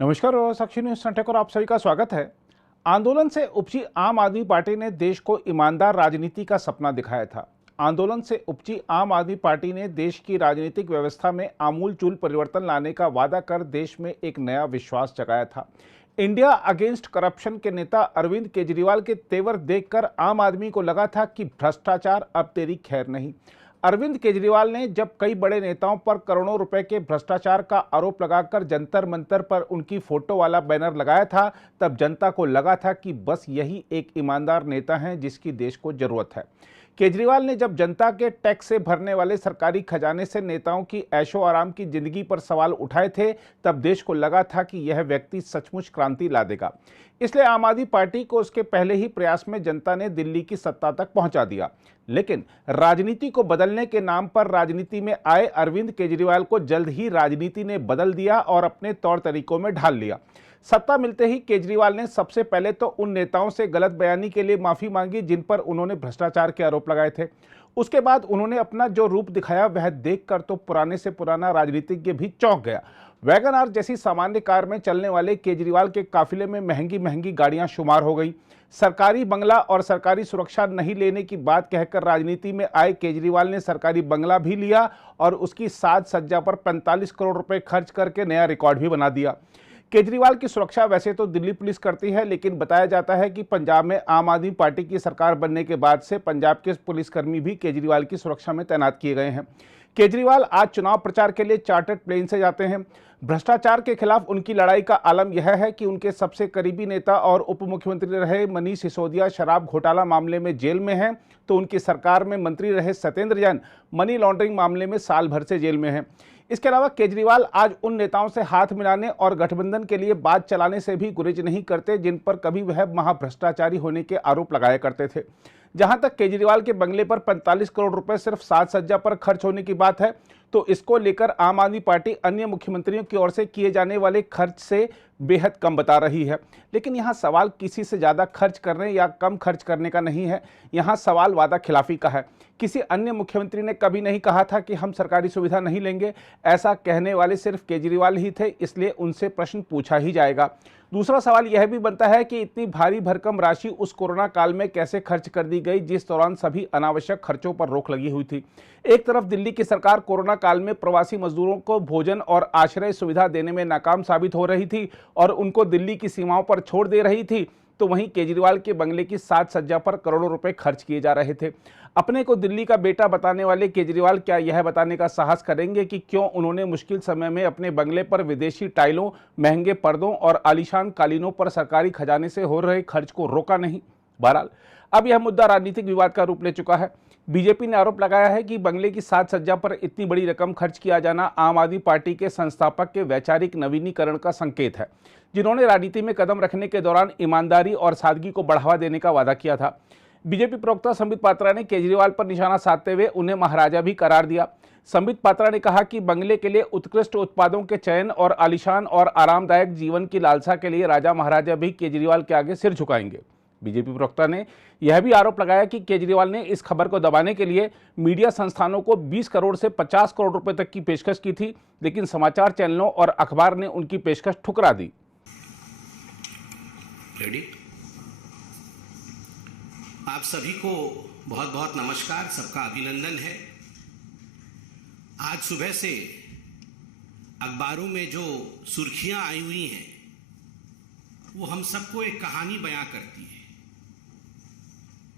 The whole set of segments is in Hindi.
नमस्कार और साक्षी न्यूज संटेक और आप सभी का स्वागत है। आंदोलन से उपजी आम आदमी पार्टी ने देश को ईमानदार राजनीति का सपना दिखाया था। आंदोलन से उपजी आम आदमी पार्टी ने देश की राजनीतिक व्यवस्था में आमूलचूल परिवर्तन लाने का वादा कर देश में एक नया विश्वास जगाया था। इंडिया अगेंस्ट करप्शन के नेता अरविंद केजरीवाल के तेवर देखकर आम आदमी को लगा था कि भ्रष्टाचार अब तेरी खैर नहीं। अरविंद केजरीवाल ने जब कई बड़े नेताओं पर करोड़ों रुपए के भ्रष्टाचार का आरोप लगाकर जंतर मंतर पर उनकी फोटो वाला बैनर लगाया था, तब जनता को लगा था कि बस यही एक ईमानदार नेता हैं जिसकी देश को जरूरत है। केजरीवाल ने जब जनता के टैक्स से भरने वाले सरकारी खजाने से नेताओं की ऐशो आराम की जिंदगी पर सवाल उठाए थे, तब देश को लगा था कि यह व्यक्ति सचमुच क्रांति ला देगा। इसलिए आम आदमी पार्टी को उसके पहले ही प्रयास में जनता ने दिल्ली की सत्ता तक पहुंचा दिया। लेकिन राजनीति को बदलने के नाम पर राजनीति में आए अरविंद केजरीवाल को जल्द ही राजनीति ने बदल दिया और अपने तौर तरीकों में ढाल लिया। सत्ता मिलते ही केजरीवाल ने सबसे पहले तो उन नेताओं से गलत बयानी के लिए माफी मांगी जिन पर उन्होंने भ्रष्टाचार के आरोप लगाए थे। उसके बाद उन्होंने अपना जो रूप दिखाया वह देखकर तो पुराने से पुराना राजनीतिज्ञ भी चौंक गया। वैगन आर जैसी सामान्य कार में चलने वाले केजरीवाल के काफिले में महंगी महंगी गाड़ियां शुमार हो गई। सरकारी बंगला और सरकारी सुरक्षा नहीं लेने की बात कहकर राजनीति में आए केजरीवाल ने सरकारी बंगला भी लिया और उसकी साज सज्जा पर 45 करोड़ रुपए खर्च करके नया रिकॉर्ड भी बना दिया। केजरीवाल की सुरक्षा वैसे तो दिल्ली पुलिस करती है, लेकिन बताया जाता है कि पंजाब में आम आदमी पार्टी की सरकार बनने के बाद से पंजाब के पुलिसकर्मी भी केजरीवाल की सुरक्षा में तैनात किए गए हैं। केजरीवाल आज चुनाव प्रचार के लिए चार्टर्ड प्लेन से जाते हैं। भ्रष्टाचार के खिलाफ उनकी लड़ाई का आलम यह है कि उनके सबसे करीबी नेता और उप मुख्यमंत्री रहे मनीष सिसोदिया शराब घोटाला मामले में जेल में हैं, तो उनकी सरकार में मंत्री रहे सत्येंद्र जैन मनी लॉन्ड्रिंग मामले में साल भर से जेल में हैं। इसके अलावा केजरीवाल आज उन नेताओं से हाथ मिलाने और गठबंधन के लिए बात चलाने से भी गुरेज नहीं करते जिन पर कभी वह महाभ्रष्टाचारी होने के आरोप लगाया करते थे। जहां तक केजरीवाल के बंगले पर 45 करोड़ रुपए सिर्फ साज सज्जा पर खर्च होने की बात है, तो इसको लेकर आम आदमी पार्टी अन्य मुख्यमंत्रियों की ओर से किए जाने वाले खर्च से बेहद कम बता रही है। लेकिन यहाँ सवाल किसी से ज़्यादा खर्च करने या कम खर्च करने का नहीं है, यहाँ सवाल वादा खिलाफी का है। किसी अन्य मुख्यमंत्री ने कभी नहीं कहा था कि हम सरकारी सुविधा नहीं लेंगे। ऐसा कहने वाले सिर्फ केजरीवाल ही थे, इसलिए उनसे प्रश्न पूछा ही जाएगा। दूसरा सवाल यह भी बनता है कि इतनी भारी भरकम राशि उस कोरोना काल में कैसे खर्च कर दी गई जिस दौरान सभी अनावश्यक खर्चों पर रोक लगी हुई थी। एक तरफ दिल्ली की सरकार कोरोना काल में प्रवासी मजदूरों को भोजन और आश्रय सुविधा देने में नाकाम साबित हो रही थी और उनको दिल्ली की सीमाओं पर छोड़ दे रही थी, तो वहीं केजरीवाल के बंगले की साज सज्जा पर करोड़ों रुपए खर्च किए जा रहे थे। अपने को दिल्ली का बेटा बताने वाले केजरीवाल क्या यह बताने का साहस करेंगे कि क्यों उन्होंने मुश्किल समय में अपने बंगले पर विदेशी टाइलों, महंगे पर्दों और आलीशान कालीनों पर सरकारी खजाने से हो रहे खर्च को रोका नहीं। बहरहाल अब यह मुद्दा राजनीतिक विवाद का रूप ले चुका है। बीजेपी ने आरोप लगाया है कि बंगले की साज सज्जा पर इतनी बड़ी रकम खर्च किया जाना आम आदमी पार्टी के संस्थापक के वैचारिक नवीनीकरण का संकेत है, जिन्होंने राजनीति में कदम रखने के दौरान ईमानदारी और सादगी को बढ़ावा देने का वादा किया था। बीजेपी प्रवक्ता संबित पात्रा ने केजरीवाल पर निशाना साधते हुए उन्हें महाराजा भी करार दिया। संबित पात्रा ने कहा कि बंगले के लिए उत्कृष्ट उत्पादों के चयन और आलीशान और आरामदायक जीवन की लालसा के लिए राजा महाराजा भी केजरीवाल के आगे सिर झुकाएंगे। बीजेपी प्रवक्ता ने यह भी आरोप लगाया कि केजरीवाल ने इस खबर को दबाने के लिए मीडिया संस्थानों को 20 करोड़ से 50 करोड़ रुपए तक की पेशकश की थी, लेकिन समाचार चैनलों और अखबार ने उनकी पेशकश ठुकरा दी। रेडी? आप सभी को बहुत बहुत नमस्कार, सबका अभिनंदन है। आज सुबह से अखबारों में जो सुर्खियां आई हुई हैं वो हम सबको एक कहानी बयां करती है,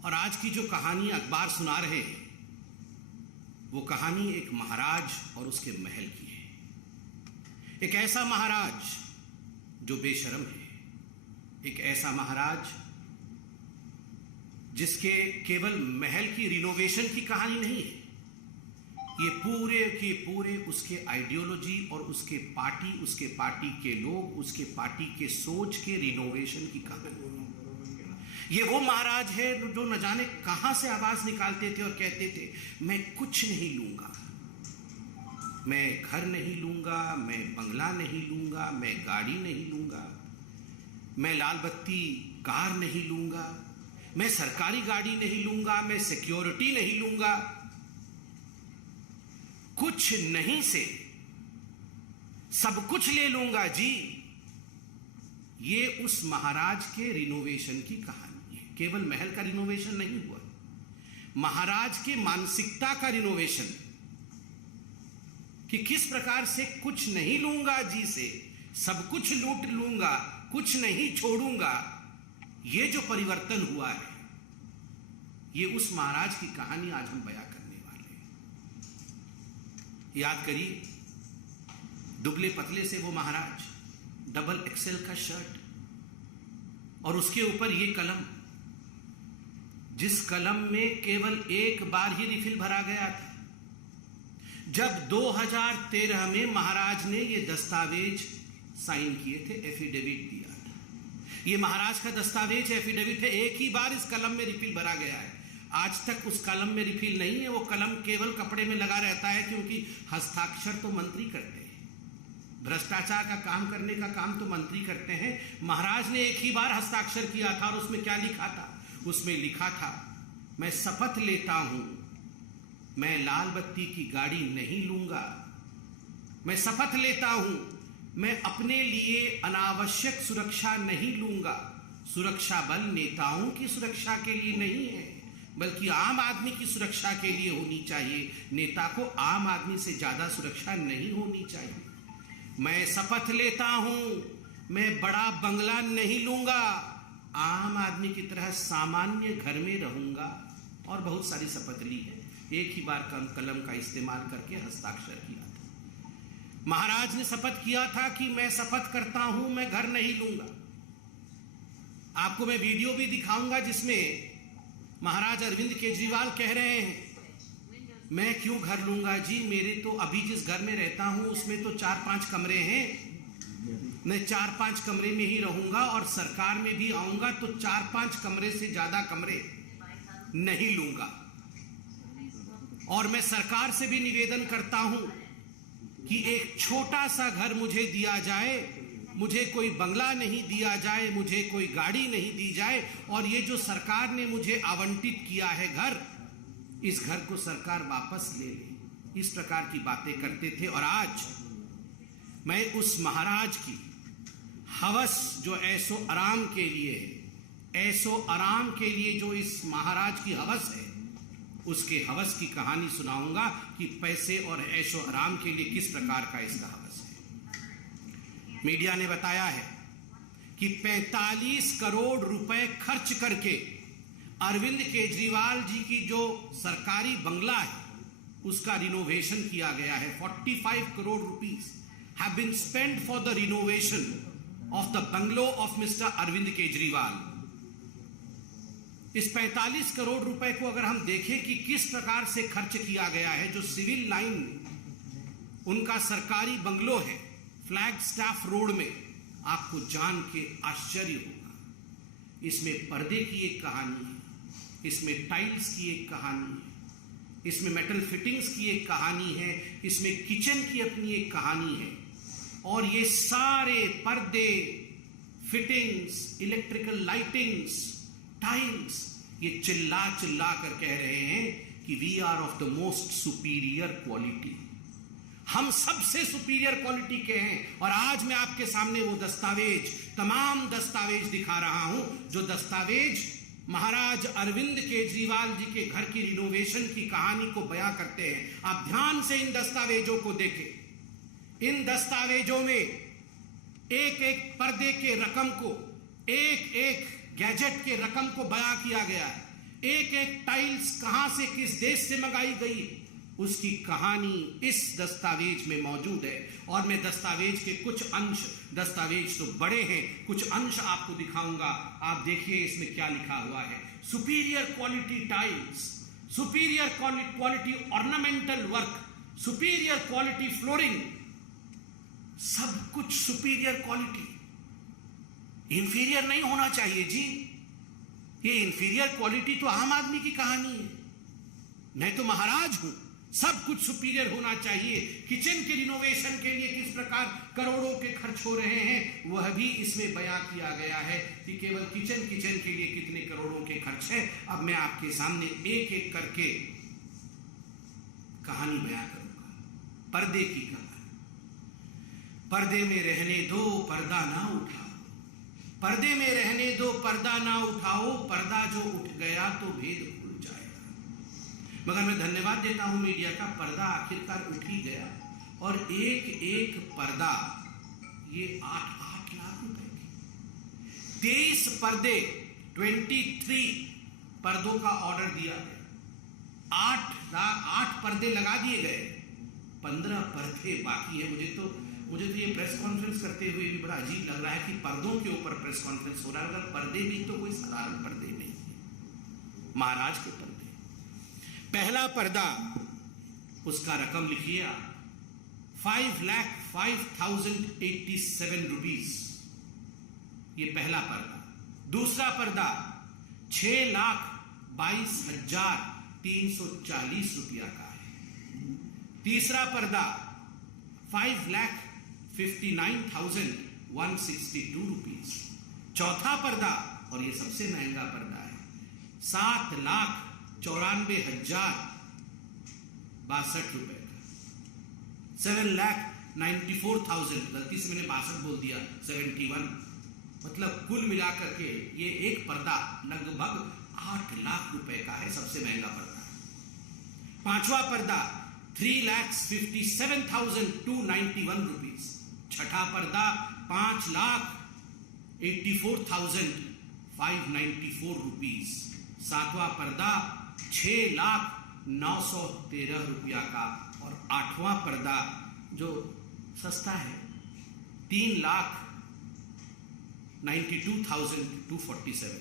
और आज की जो कहानी अखबार सुना रहे हैं वो कहानी एक महाराज और उसके महल की है। एक ऐसा महाराज जो बेशर्म है, एक ऐसा महाराज जिसके केवल महल की रिनोवेशन की कहानी नहीं है, ये पूरे के पूरे उसके आइडियोलॉजी और उसके पार्टी के लोग, उसके पार्टी के सोच के रिनोवेशन की कहानी। ये वो महाराज है जो न जाने कहां से आवाज निकालते थे और कहते थे, मैं कुछ नहीं लूंगा, मैं घर नहीं लूंगा, मैं बंगला नहीं लूंगा, मैं गाड़ी नहीं लूंगा, मैं लाल बत्ती कार नहीं लूंगा, मैं सरकारी गाड़ी नहीं लूंगा, मैं सिक्योरिटी नहीं लूंगा। कुछ नहीं से सब कुछ ले लूंगा जी, ये उस महाराज के रिनोवेशन की कहानी है। केवल महल का रिनोवेशन नहीं हुआ, महाराज के मानसिकता का रिनोवेशन, कि किस प्रकार से कुछ नहीं लूंगा जी से, सब कुछ लूट लूंगा, कुछ नहीं छोड़ूंगा। ये जो परिवर्तन हुआ है, ये उस महाराज की कहानी आज हम बयां करने वाले हैं। याद करिए, दुबले पतले से वो महाराज, डबल एक्सेल का शर्ट, और उसके ऊपर ये कलम, जिस कलम में केवल एक बार ही रिफिल भरा गया था। जब 2013 में महाराज ने ये दस्तावेज साइन किए थे, एफिडेविट दिया था, ये महाराज का दस्तावेज एफिडेविट है, एक ही बार इस कलम में रिफिल भरा गया है। आज तक उस कलम में रिफिल नहीं है, वो कलम केवल कपड़े में लगा रहता है, क्योंकि हस्ताक्षर तो मंत्री करते हैं। भ्रष्टाचार का काम करने का काम तो मंत्री करते हैं। महाराज ने एक ही बार हस्ताक्षर किया था, और उसमें क्या लिखा था? उसमें लिखा था, मैं शपथ लेता हूं, मैं लाल बत्ती की गाड़ी नहीं लूंगा। मैं शपथ लेता हूं, मैं अपने लिए अनावश्यक सुरक्षा नहीं लूंगा। सुरक्षा बल नेताओं की सुरक्षा के लिए नहीं है, बल्कि आम आदमी की सुरक्षा के लिए होनी चाहिए। नेता को आम आदमी से ज्यादा सुरक्षा नहीं होनी चाहिए। मैं शपथ लेता हूं, मैं बड़ा बंगला नहीं लूंगा, आम आदमी की तरह सामान्य घर में रहूंगा। और बहुत सारी शपथ ली है, एक ही बार कलम का इस्तेमाल करके हस्ताक्षर किया था। महाराज ने शपथ किया था कि मैं शपथ करता हूं, मैं घर नहीं लूंगा। आपको मैं वीडियो भी दिखाऊंगा जिसमें महाराज अरविंद केजरीवाल कह रहे हैं, मैं क्यों घर लूंगा जी, मेरे तो अभी जिस घर में रहता हूं उसमें तो 4-5 कमरे हैं, मैं 4-5 कमरे में ही रहूंगा, और सरकार में भी आऊंगा तो 4-5 कमरे से ज्यादा कमरे नहीं लूंगा। और मैं सरकार से भी निवेदन करता हूं कि एक छोटा सा घर मुझे दिया जाए, मुझे कोई बंगला नहीं दिया जाए, मुझे कोई गाड़ी नहीं दी जाए, और ये जो सरकार ने मुझे आवंटित किया है घर, इस घर को सरकार वापस ले ले। इस प्रकार की बातें करते थे। और आज मैं उस महाराज की हवस जो ऐसो आराम के लिए है, ऐसो आराम के लिए जो इस महाराज की हवस है, उसके हवस की कहानी सुनाऊंगा कि पैसे और ऐशो आराम के लिए किस प्रकार का इसका हवस है। मीडिया ने बताया है कि 45 करोड़ रुपए खर्च करके अरविंद केजरीवाल जी की जो सरकारी बंगला है उसका रिनोवेशन किया गया है। 45 crore rupees have been spent for the renovation of the bungalow of mister Arvind Kejriwal. इस 45 करोड़ रुपए को अगर हम देखें कि किस प्रकार से खर्च किया गया है, जो सिविल लाइन में उनका सरकारी बंगलो है, फ्लैग स्टाफ रोड में, आपको जान के आश्चर्य होगा। इसमें पर्दे की एक कहानी है, इसमें टाइल्स की एक कहानी है, इसमें मेटल फिटिंग्स की एक कहानी है, इसमें किचन की अपनी एक कहानी है। और ये सारे पर्दे, फिटिंग्स, इलेक्ट्रिकल लाइटिंग्स, टाइल्स, ये चिल्ला चिल्ला कर कह रहे हैं कि we are of the most superior quality, हम सबसे सुपीरियर क्वालिटी के हैं। और आज मैं आपके सामने वो दस्तावेज, तमाम दस्तावेज दिखा रहा हूं, जो दस्तावेज महाराज अरविंद केजरीवाल जी के घर की रिनोवेशन की कहानी को बयां करते हैं। आप ध्यान से इन दस्तावेजों को देखें। इन दस्तावेजों में एक एक पर्दे के रकम को, एक एक गैजेट के रकम को बयां किया गया है। एक एक टाइल्स कहां से, किस देश से मंगाई गई, उसकी कहानी इस दस्तावेज में मौजूद है। और मैं दस्तावेज के कुछ अंश, दस्तावेज तो बड़े हैं, कुछ अंश आपको दिखाऊंगा। आप देखिए इसमें क्या लिखा हुआ है। Superior quality tiles, superior quality ornamental work, superior quality flooring, सब कुछ सुपीरियर क्वालिटी। इंफीरियर नहीं होना चाहिए जी, ये इंफीरियर क्वालिटी तो आम आदमी की कहानी है। मैं तो महाराज हूं, सब कुछ सुपीरियर होना चाहिए। किचन के रिनोवेशन के लिए किस प्रकार करोड़ों के खर्च हो रहे हैं, वह भी इसमें बयां किया गया है कि केवल किचन के लिए कितने करोड़ों के खर्च है। अब मैं आपके सामने एक एक करके कहानी बयां करूंगा। पर्दे की कहानी। पर्दे में रहने दो, पर्दा ना उठाओ, पर्दे में रहने दो, पर्दा ना उठाओ, पर्दा जो उठ गया तो भेद खुल जाएगा। मगर मैं धन्यवाद देता हूं मीडिया का, पर्दा आखिरकार उठ ही गया और एक एक पर्दा ये 8-8 लाख रुपए के 23 पर्दे 23 पर्दों का ऑर्डर दिया गया, 8 पर्दे लगा दिए गए, 15 पर्दे बाकी है। मुझे तो ये प्रेस कॉन्फ्रेंस करते हुए भी बड़ा अजीब लग रहा है कि पर्दों के ऊपर प्रेस कॉन्फ्रेंस हो रहा है, अगर पर्दे भी तो कोई साधारण पर्दे नहीं है, महाराज के पर्दे। पहला पर्दा, उसका रकम लिखिए आप, 5,05,087 रुपीज, ये पहला पर्दा। दूसरा पर्दा 6,22,340 रुपया का है। तीसरा पर्दा 5,59,162 रुपीज। चौथा पर्दा, और ये सबसे महंगा पर्दा है, 7,94,062 रुपए का, 7,94,000, गलती से मैंने 62 बोल दिया, 71, मतलब कुल मिलाकर के ये एक पर्दा लगभग 8 लाख रुपए का है, सबसे महंगा पर्दा है। पांचवा पर्दा 3,57,291 रुपीज। छठा पर्दा 5,84,594 रुपीज। सातवां पर्दा 6,09,13 रुपया का, और आठवां पर्दा जो सस्ता है 3,92,247।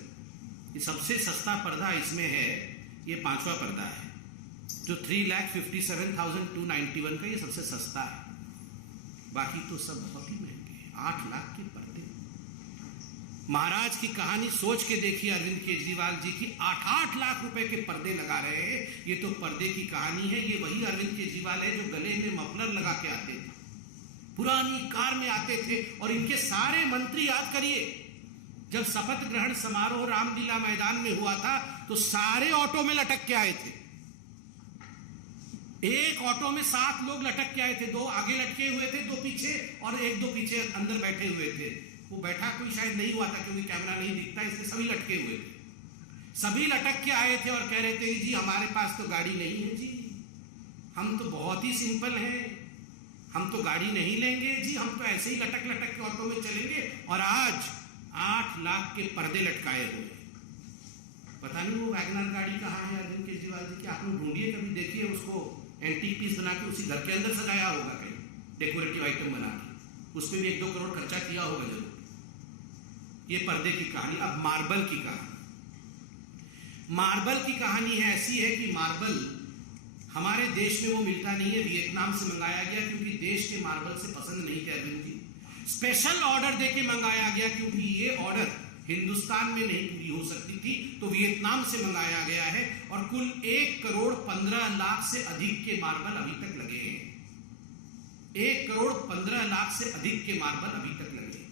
ये सबसे सस्ता पर्दा इसमें है, ये पांचवा पर्दा है, जो 3,57,291 का, ये सबसे सस्ता है, बाकी तो सब बहुत ही महंगे हैं। 8 लाख के पर्दे। महाराज की कहानी सोच के देखिए, अरविंद केजरीवाल जी की 8-8 लाख रुपए के पर्दे लगा रहे हैं। ये तो पर्दे की कहानी है। ये वही अरविंद केजरीवाल है जो गले में मफलर लगा के आते थे, पुरानी कार में आते थे, और इनके सारे मंत्री, याद करिए, जब शपथ ग्रहण समारोह रामलीला मैदान में हुआ था तो सारे ऑटो में लटक के आए थे। एक ऑटो में 7 लोग लटक के आए थे, 2 आगे लटके हुए थे, 2 पीछे, और 1-2 पीछे अंदर बैठे हुए थे। वो बैठा कोई शायद नहीं हुआ था क्योंकि कैमरा नहीं दिखता, इसलिए सभी लटके हुए थे। सभी लटक के आए थे और कह रहे थे जी हमारे पास तो गाड़ी नहीं है जी, हम तो बहुत ही सिंपल हैं, हम तो गाड़ी नहीं लेंगे जी, हम तो ऐसे ही लटक लटक के ऑटो में चलेंगे। और आज 8 लाख के पर्दे लटकाए हुए। पता नहीं वो वैगनर गाड़ी कहाँ है अरविंद केजरीवाल जी की, आप लोग ढूंढिए, कभी देखिए उसको, एंटीक पीस बना के उसी घर के अंदर सजाया होगा कहीं, डेकोरेटिव आइटम बना के, उस पर भी 1-2 करोड़ खर्चा किया होगा जरूर। ये पर्दे की कहानी। अब मार्बल की कहानी। मार्बल की कहानी है ऐसी है कि मार्बल हमारे देश में वो मिलता नहीं है, वियतनाम से मंगाया गया, क्योंकि देश के मार्बल से पसंद नहीं थे अरविंद जी। स्पेशल ऑर्डर देके मंगाया गया, क्योंकि ये ऑर्डर हिंदुस्तान में नहीं पूरी हो सकती थी, तो वियतनाम से मंगाया गया है। और कुल 1,15,00,000 से अधिक के मार्बल अभी तक लगे हैं। 1,15,00,000 से अधिक के मार्बल अभी तक लगे हैं।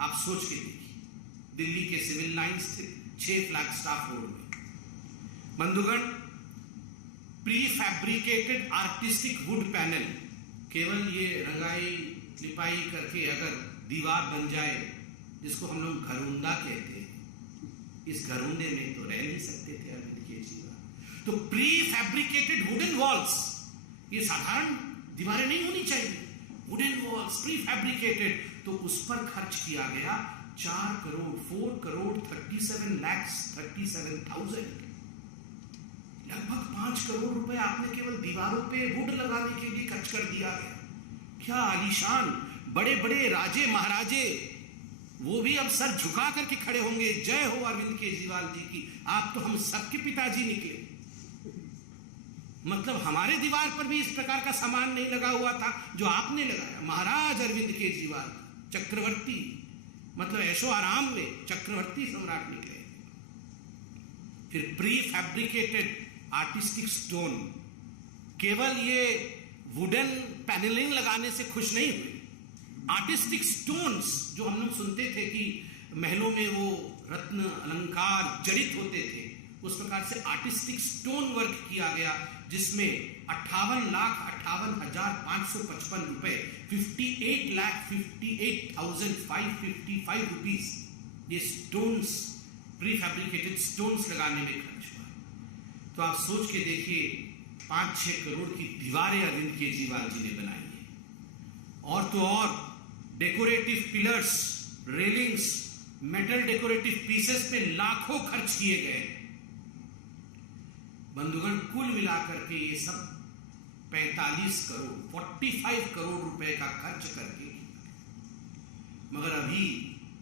आप सोच के देखिए, दिल्ली के सिविल लाइन स्थित 6 फ्लैगस्टाफ रोड में। बंधुगण, prefabricated artistic wood panel, केवल ये रंगाई लिपाई करके अगर दीवार बन जाए, जिसको हम लोग घरौंदा कहते हैं, इस घरौंदे में तो रह नहीं सकते थे अरविंद केजरीवाल। तो प्री फैब्रिकेटेड वुडन वॉल्स, ये साधारण दीवारें नहीं होनी चाहिए, वुडन वॉल्स प्री फैब्रिकेटेड, तो उस पर खर्च किया गया 4,37,37,000, लगभग 5 करोड़ रुपए आपने केवल दीवारों पे वुड लगाने के लिए खर्च कर दिया है। क्या आलीशान बड़े बड़े राजे महाराजे, वो भी अब सर झुका करके खड़े होंगे, जय हो अरविंद केजरीवाल जी की, आप तो हम सबके पिताजी निकले। मतलब हमारे दीवार पर भी इस प्रकार का सामान नहीं लगा हुआ था जो आपने लगाया। महाराज अरविंद केजरीवाल चक्रवर्ती, मतलब ऐशो आराम में चक्रवर्ती सम्राट निकले। फिर प्री फैब्रिकेटेड आर्टिस्टिक स्टोन, केवल ये वुडन पैनलिंग लगाने से खुश नहीं हुए, आर्टिस्टिक स्टोन्स जो हम लोग सुनते थे कि महलों में वो रत्न अलंकार जड़ित होते थे, उस प्रकार से आर्टिस्टिक स्टोन वर्क किया गया, जिसमें 58,58,555 रुपए, 58,58,555 रुपीज ये स्टोन्स, प्री फैब्रिकेटेड स्टोन्स लगाने में खर्च हुआ। तो आप सोच के देखिए 5-6 करोड़ की दीवारें अरविंद केजरीवाल जी ने बनाई है। और तो और decorative pillars, railings, metal decorative pieces पे लाखों खर्च किए गए। बंधुगण, कुल मिलाकर के ये सब 45 करोड़ 45 करोड़ रुपए का खर्च करके, मगर अभी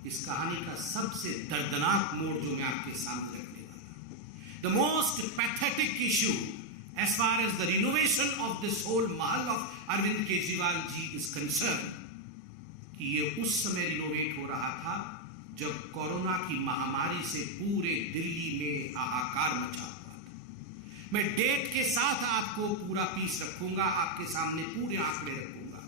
इस कहानी का सबसे दर्दनाक मोड़ जो मैं आपके सामने रखने वाला, the most pathetic issue as far as the renovation of this whole महल of Arvind Kejriwal ji is concern, कि ये उस समय रिनोवेट हो रहा था जब कोरोना की महामारी से पूरे दिल्ली में हाहाकार मचा हुआ था। मैं डेट के साथ आपको पूरा पीस रखूंगा, आपके सामने पूरे आंकड़े रखूंगा।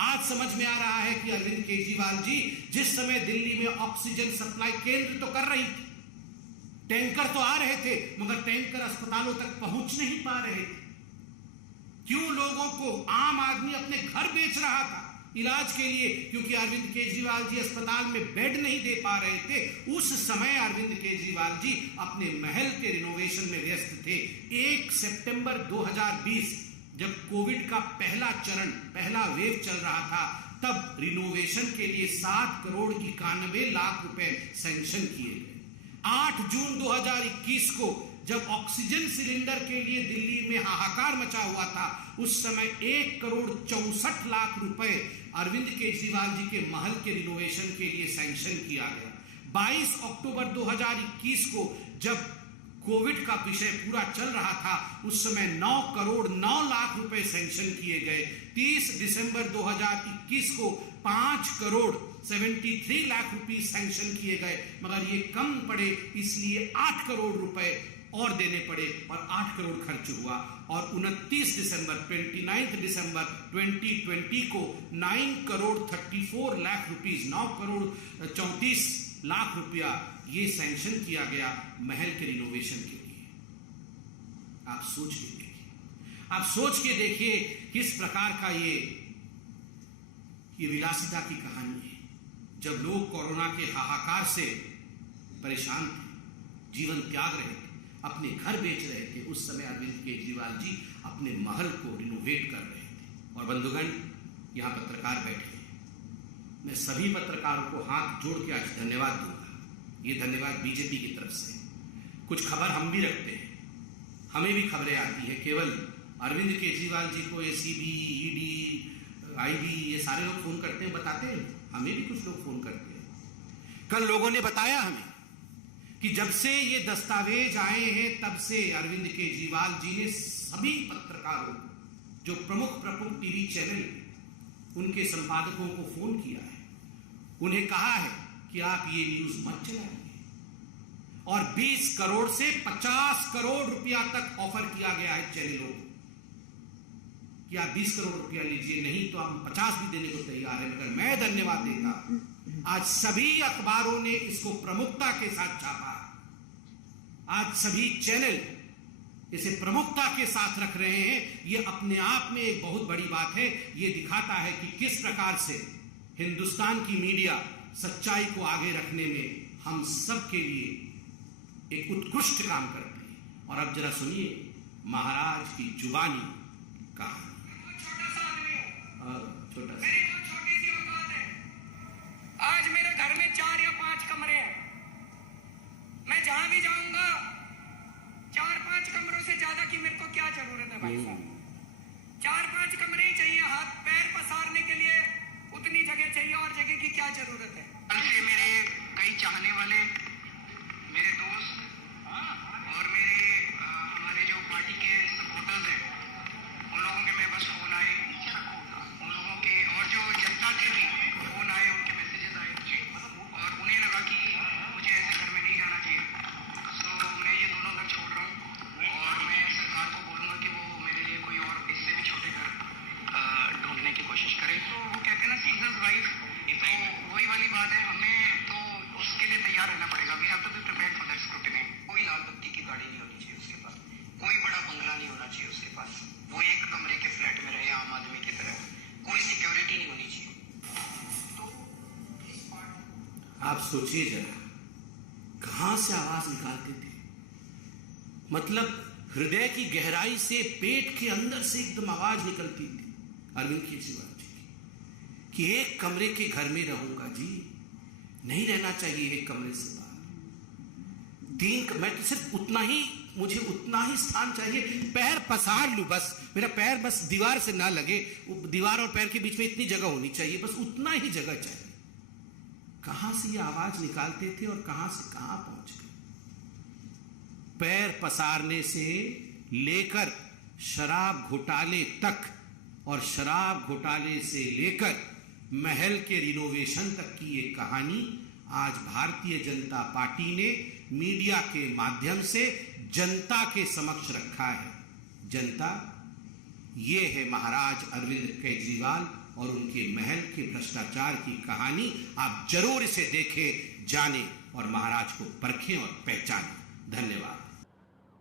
आज समझ में आ रहा है कि अरविंद केजरीवाल जी जिस समय दिल्ली में ऑक्सीजन सप्लाई केंद्र तो कर रही थी, टैंकर तो आ रहे थे, मगर टैंकर अस्पतालों तक पहुंच नहीं पा रहे थे। क्यों? लोगों को, आम आदमी अपने घर बेच रहा था इलाज के लिए, क्योंकि अरविंद केजरीवाल जी अस्पताल में बेड नहीं दे पा रहे थे। उस समय अरविंद केजरीवाल जी अपने महल के रिनोवेशन में व्यस्त थे। 1 सितंबर 2020 जब कोविड का पहला चरण, पहला वेव चल रहा था, तब रिनोवेशन के लिए 7 करोड़ 91 लाख रुपए सैंक्शन किए गए। 8 जून 2021 को जब ऑक्सीजन सिलेंडर के लिए दिल्ली में हाहाकार मचा हुआ था, उस समय 1 करोड़ 64 लाख रुपए अरविंद केजरीवाल जी के महल के रिनोवेशन के लिए सैंक्शन किया गया। 22 अक्टूबर 2021 को जब कोविड का विषय पूरा चल रहा था, उस समय 9 करोड़ 9 लाख रुपए सैंक्शन किए गए। 30 दिसंबर 2021 को 5 करोड़ 73 लाख रुपए सैंक्शन किए गए, मगर ये कम पड़े, इसलिए 8 करोड़ रुपए और देने पड़े और 8 करोड़ खर्च हुआ। और 29 दिसंबर 2020 को 9 करोड़ 34 लाख रुपीस, 9 करोड़ 34 लाख रुपया ये सैंक्शन किया गया महल के रिनोवेशन के लिए। आप सोच के देखिए, आप सोच के देखिए किस प्रकार का ये विलासिता की कहानी है। जब लोग कोरोना के हाहाकार से परेशान थे, जीवन त्याग रहे थे, अपने घर बेच रहे थे, उस समय अरविंद केजरीवाल जी अपने महल को रिनोवेट कर रहे थे। और बंधुगण, यहां पत्रकार बैठे हैं, मैं सभी पत्रकारों को हाथ जोड़ के आज धन्यवाद दूंगा। ये धन्यवाद बीजेपी की तरफ से। कुछ खबर हम भी रखते हैं, हमें भी खबरें आती है। केवल अरविंद केजरीवाल जी को एसीबी, ईडी, आईबी ये सारे लोग फोन करते हैं, बताते हैं, हमें भी कुछ लोग फोन करते हैं। कल लोगों ने बताया हमें कि जब से ये दस्तावेज आए हैं, तब से अरविंद केजरीवाल जी ने सभी पत्रकारों को, जो प्रमुख टीवी चैनल, उनके संपादकों को फोन किया है, उन्हें कहा है कि आप ये न्यूज मत चलाइए। और 20 करोड़ से 50 करोड़ रुपया तक ऑफर किया गया है चैनलों को कि आप 20 करोड़ रुपया लीजिए, नहीं तो हम 50 भी देने को तैयार है। मगर मैं धन्यवाद देता, आज सभी अखबारों ने इसको प्रमुखता के साथ छापा। आज सभी चैनल इसे प्रमुखता के साथ रख रहे हैं। यह अपने आप में एक बहुत बड़ी बात है। यह दिखाता है कि किस प्रकार से हिंदुस्तान की मीडिया सच्चाई को आगे रखने में हम सब के लिए एक उत्कृष्ट काम करती है। और अब जरा सुनिए महाराज की जुबानी कहानी। छोटा सा, मेरी बहुत छोटी सी औकात है। आज मेरे घर में 4 या 5 कमरे हैं। मैं जहां भी जाऊंगा 4-5 कमरों से ज्यादा की मेरे को क्या जरूरत है भाई साहब? 4-5 कमरे ही चाहिए। हाथ पैर पसारने के लिए उतनी जगह चाहिए, और जगह की क्या जरूरत है? कल से मेरे कई चाहने वाले, मेरे दोस्त और मेरे हमारे जो पार्टी के सपोर्टर्स हैं, उन लोगों के मैं आप सोचिए जरा, कहां से आवाज निकालते थे। मतलब हृदय की गहराई से, पेट के अंदर से एकदम आवाज निकलती थी अरविंद केजरीवाल जी की कि एक कमरे के घर में रहूंगा जी, नहीं रहना चाहिए एक कमरे से बाहर। मैं तो सिर्फ उतना ही, मुझे उतना ही स्थान चाहिए, पैर पसार लूं बस, मेरा पैर बस दीवार से ना लगे, दीवार और पैर के बीच में इतनी जगह होनी चाहिए, बस उतना ही जगह चाहिए। कहां से ये आवाज निकालते थे और कहां से कहां पहुंच गए। पैर पसारने से लेकर शराब घोटाले तक, और शराब घोटाले से लेकर महल के रिनोवेशन तक की ये कहानी आज भारतीय जनता पार्टी ने मीडिया के माध्यम से जनता के समक्ष रखा है। जनता, ये है महाराज अरविंद केजरीवाल और उनके महल के भ्रष्टाचार की कहानी। आप जरूर इसे देखें, जानें और महाराज को परखें और पहचानें। धन्यवाद।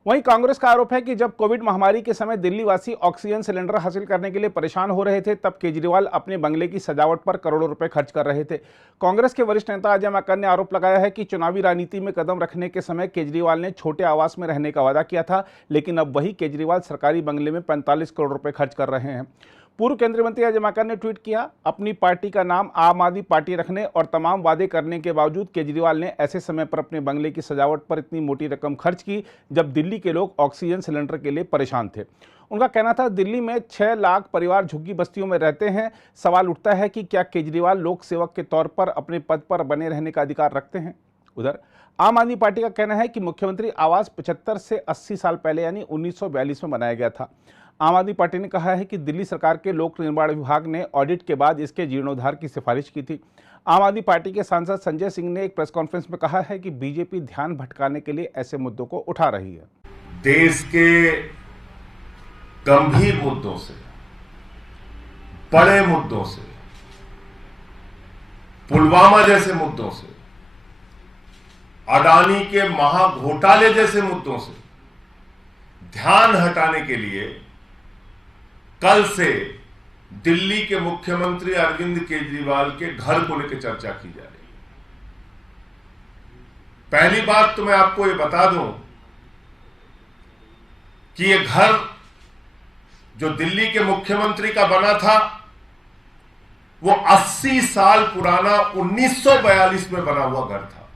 वहीं कांग्रेस का आरोप है कि जब कोविड महामारी के समय दिल्ली वासी ऑक्सीजन सिलेंडर हासिल करने के लिए परेशान हो रहे थे, तब केजरीवाल अपने बंगले की सजावट पर करोड़ों रुपए खर्च कर रहे थे। कांग्रेस के वरिष्ठ नेता अजय माकन ने आरोप लगाया है कि चुनावी राजनीति में कदम रखने के समय केजरीवाल ने छोटे आवास में रहने का वादा किया था, लेकिन अब वही केजरीवाल सरकारी बंगले में 45 करोड़ रुपए खर्च कर रहे हैं। पूर्व केंद्रीय मंत्री अजय माकन ने ट्वीट किया, अपनी पार्टी का नाम आम आदमी पार्टी रखने और तमाम वादे करने के बावजूद केजरीवाल ने ऐसे समय पर अपने बंगले की सजावट पर इतनी मोटी रकम खर्च की जब दिल्ली के लोग ऑक्सीजन सिलेंडर के लिए परेशान थे। उनका कहना था, दिल्ली में 6 लाख परिवार झुग्गी बस्तियों में रहते हैं। सवाल उठता है कि क्या केजरीवाल लोक सेवक के तौर पर अपने पद पर बने रहने का अधिकार रखते हैं। उधर आम आदमी पार्टी का कहना है कि मुख्यमंत्री आवास 75 से 80 साल पहले यानी 1942 में बनाया गया था। आम आदमी पार्टी ने कहा है कि दिल्ली सरकार के लोक निर्माण विभाग ने ऑडिट के बाद इसके जीर्णोद्धार की सिफारिश की थी। आम आदमी पार्टी के सांसद संजय सिंह ने एक प्रेस कॉन्फ्रेंस में कहा है कि बीजेपी ध्यान भटकाने के लिए ऐसे मुद्दों को उठा रही है। देश के गंभीर मुद्दों से, बड़े मुद्दों से, पुलवामा जैसे मुद्दों से, अडानी के महाघोटाले जैसे मुद्दों से ध्यान हटाने के लिए कल से दिल्ली के मुख्यमंत्री अरविंद केजरीवाल के घर को लेकर चर्चा की जा रही है। पहली बात तो मैं आपको ये बता दूं कि ये घर जो दिल्ली के मुख्यमंत्री का बना था, वो 80 साल पुराना 1942 में बना हुआ घर था।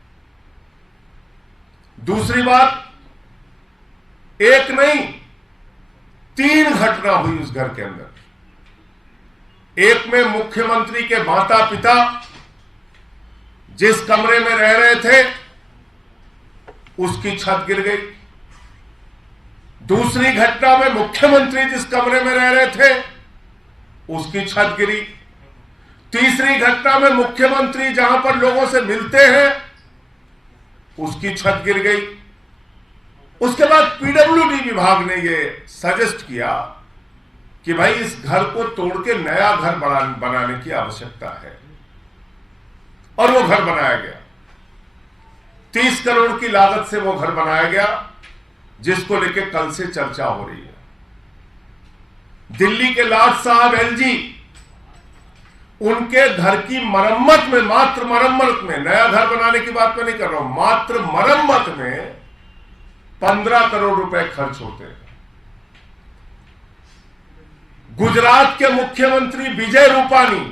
दूसरी बात, एक नहीं 3 घटना हुई उस घर के अंदर। एक में मुख्यमंत्री के माता पिता जिस कमरे में रह रहे थे उसकी छत गिर गई। दूसरी घटना में मुख्यमंत्री जिस कमरे में रह रहे थे उसकी छत गिरी। तीसरी घटना में मुख्यमंत्री जहां पर लोगों से मिलते हैं उसकी छत गिर गई। उसके बाद पीडब्ल्यूडी विभाग ने यह सजेस्ट किया कि भाई इस घर को तोड़ के नया घर बनाने की आवश्यकता है, और वो घर बनाया गया। 30 करोड़ की लागत से वो घर बनाया गया, जिसको लेके कल से चर्चा हो रही है। दिल्ली के लाट साहब एलजी, उनके घर की मरम्मत में, मात्र मरम्मत में, नया घर बनाने की बात मैं नहीं कर रहा हूं, मात्र मरम्मत में 15 करोड़ रुपए खर्च होते हैं। गुजरात के मुख्यमंत्री विजय रूपानी,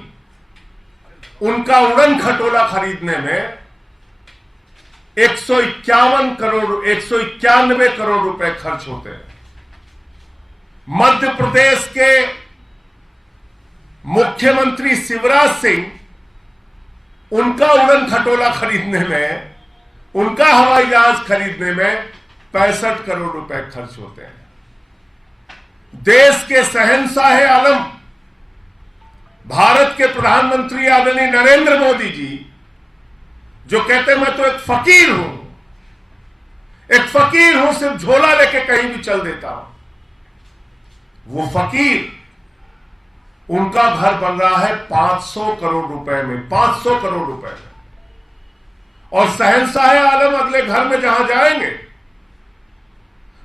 उनका उड़न खटोला खरीदने में 191 करोड़ रुपए खर्च होते हैं। मध्य प्रदेश के मुख्यमंत्री शिवराज सिंह, उनका उड़न खटोला खरीदने में, उनका हवाई जहाज खरीदने में 65 करोड़ रुपए खर्च होते हैं। देश के शहंशाह आलम, भारत के प्रधानमंत्री आदरणीय नरेंद्र मोदी जी, जो कहते हैं मैं तो एक फकीर हूं, सिर्फ झोला लेके कहीं भी चल देता हूं, वो फकीर, उनका घर बन रहा है 500 करोड़ रुपए में, 500 करोड़ रुपए में। और शहंशाह आलम अगले घर में जहां जाएंगे,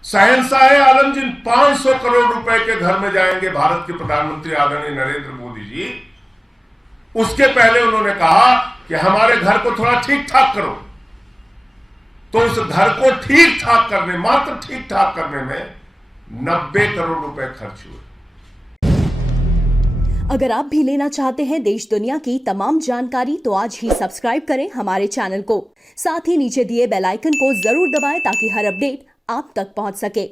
शहंशाह आलम जिन 500 करोड़ रुपए के घर में जाएंगे भारत के प्रधानमंत्री आदरणीय नरेंद्र मोदी जी, उसके पहले उन्होंने कहा कि कि हमारे घर को थोड़ा ठीक ठाक करो, तो उस घर को ठीक ठाक करने, मात्र ठीक ठाक करने में 90 करोड़ रुपए खर्च हुए। अगर आप भी लेना चाहते हैं देश दुनिया की तमाम जानकारी तो आज ही सब्सक्राइब करें हमारे चैनल को। साथ ही नीचे दिए बेल आइकन को जरूर दबाएं ताकि हर अपडेट आप तक पहुंच सके।